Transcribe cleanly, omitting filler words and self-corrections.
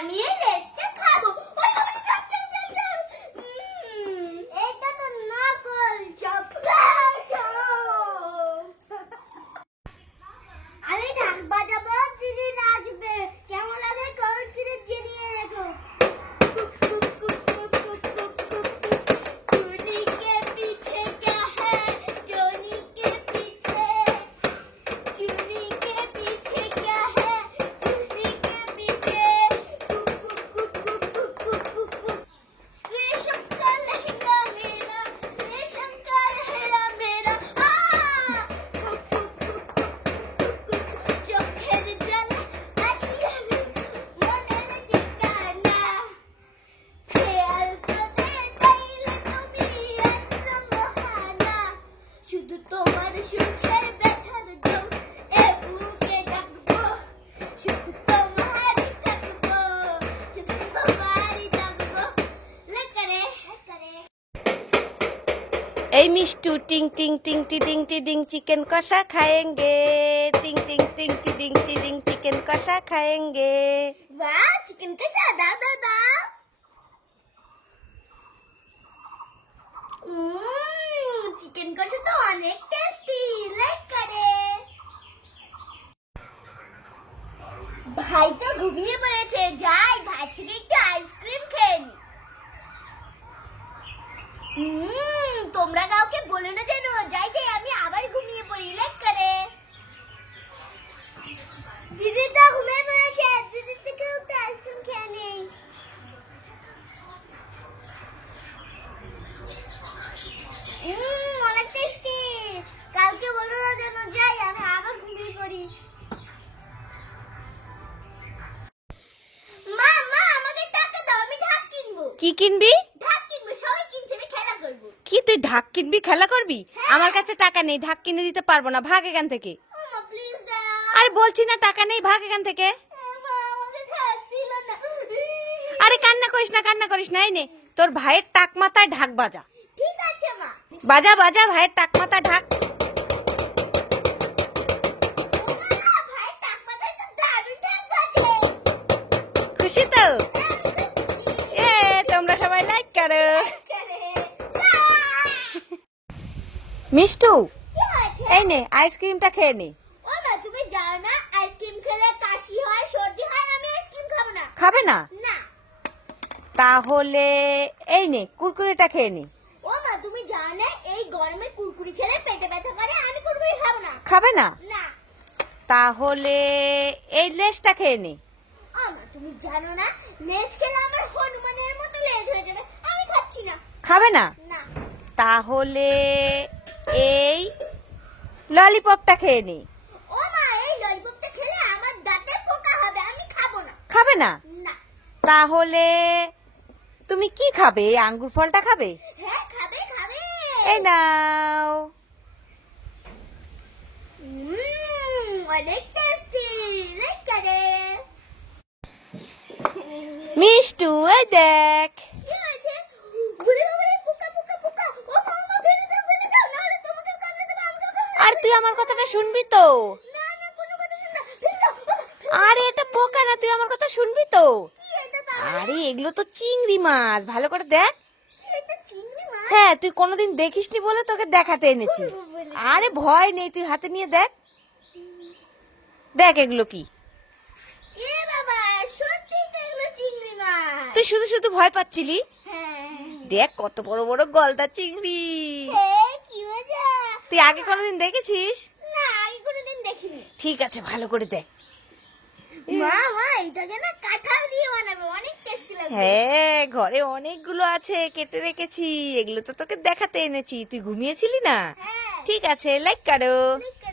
আমি এই লেজটা খাবো। ওই বাবা, সব সব সব সব। এটা তো নকল চকলেট। আমি ঢাক বাজাবো, দিদি নাচবে। কেমন লাগে কমেন্ট করে জানিয়ে রেখো। चोरी के पीछे क्या है, चोरी के पीछे, चोरी के पीछे क्या है, चोरी के पीछे। रेशम का लहंगा मेरा, रेशम का लहंगा मेरा। চোখের জলে আসিয়া মনের ঠিকানা, খেয়াল স্রোতে চাইলে তুমি এত মহানা। শুধু তোমার সুখের ব্যথার জল এ বুকে ডাকবো, শুধু তোমারই থাকবো, শুধু তোমারই ডাকবো। লেকরে লেকরে। এই মিষ্টু টিং টিং টিং টিং টিং চিকেন কষা খাएंगे টিং টিং টিং টিং টিং চিকেন কষা খাएंगे। বাহ, চিকেন কষা দাও দাও দাও। চিকেন কষা তো অনেক টেস্টি। লাইক করে। ভাই তো ঘুমিয়ে পড়েছে, যাই ভাই থেকে একটু আইসক্রিম খেয়ে নি। তোমরা কাউকে বলে না যেন, যাই যাই আমি আবার ঘুমিয়ে পড়ি। লাইক করে। দিদি তো ঘুমিয়ে পড়েছে, দিদি থেকে একটু আইসক্রিম খেয়ে নেই। অনেক টেস্টি। কালকে বলো না যেন, যাই আমি আবার ঘুমিয়ে পড়ি। মা মা, আমাকে টাকা দাও, আমি ঢাক কিনবো। কি কিনবি? ঢাক কিনবো, সবাই কিনছে, আমি খেলা করবো। কি তুই ঢাক কিনবি, খেলা করবি? আমার কাছে টাকা নেই, ঢাক কিনে দিতে পারবো না, ভাগ এখান থেকে। মা প্লিজ দাও। আরে বলছি না টাকা নেই, ভাগ এখান থেকে। মা আমাকে ঢাক দিল না। আরে কান্না করিস না, কান্না করিস না। এই নে তোর ভাইয়ের টাক মাথায় ঢাক বাজা। ঠিক আছে মা। বাজা বাজা ভাইয়ের টাক মাথা ঢাক। ভাই টাক মাথায় তো দারুণ ঢাক বাজে। খুশি তো? এ তোমরা সবাই লাইক করো। মিষ্টু কি হয়েছে? এই নে আইসক্রিমটা খেয়ে নে। ও মা, তুমি জানো না আইসক্রিম খেলে কাশি হয়, সর্দি হয়। আমি আইসক্রিম খাবো না। খাবে না? না। তাহলে এই নে কুরকুরেটা খেয়ে নে। ও মা, তুমি জানো না এই গরমে কুরকুরি খেলে পেটে ব্যথা করে। আমি কুরকুরি খাবো না। খাবে না? না। তাহলে এই লেসটা খেয়ে নে। ও মা, তুমি জানো না লেজ খেলে আমার হনুমানের মতো লেজ হয়ে যাবে। আমি খাচ্ছি না। খাবে না? না। তাহলে এই ললিপপটা খেয়ে নে। ও মা, এই ললিপপটা খেলে আমার দাঁতে পোকা হবে। আমি খাবো না। খাবে না? না। তাহলে তুমি কি খাবে? এই আঙ্গুর ফলটা খাবে? হ্যাঁ, খাবে খাবে। এই নাও। অনেক টেস্টি। লাইক করে। মিষ্টু এই দেখ। কি হয়েছে? ঘুরে ঘুরে পোকা পোকা পোকা। ও মা, ফেলে দাও ফেলে দাও, নাহলে তোমাকে কামড়ে দেবে। আমাকে কামড়ে আর তুই আমার কথাটা শুনবি তো? না না, কোনো কথা শুন না। ফেলে দাও। আরে এটা পোকা না, তুই আমার কথা শুনবি তো? কি এটা তা? আরে এগুলো তো চিংড়ি মাছ, ভালো করে দেখ। কি এটা, চিংড়ি মাছ? হ্যাঁ, তুই কোনোদিন দেখিসনি বলে তোকে দেখাতে এনেছি। আরে ভয় নেই, তুই হাতে নিয়ে দেখ। দেখ এগুলো কি। এ বাবা, সত্যি তো এগুলো চিংড়ি মাছ। তুই শুধু শুধু ভয় পাচ্ছিলি? হ্যাঁ। দেখ কত বড় বড় গলদা চিংড়ি। কি মজা। তুই আগে কোনোদিন দেখেছিস? না, আমি কোনোদিন দেখিনি। ঠিক আছে, ভালো করে দেখ। মা মা, এটাকে না কাঁঠাল দিয়ে বানাবে, অনেক টেস্টি লাগবে। হ্যাঁ, ঘরে অনেকগুলো আছে, কেটে রেখেছি। এগুলো তো তোকে দেখাতে এনেছি, তুই ঘুমিয়েছিলি না? হ্যাঁ। ঠিক আছে, লাইক করো। ঠিক আছে।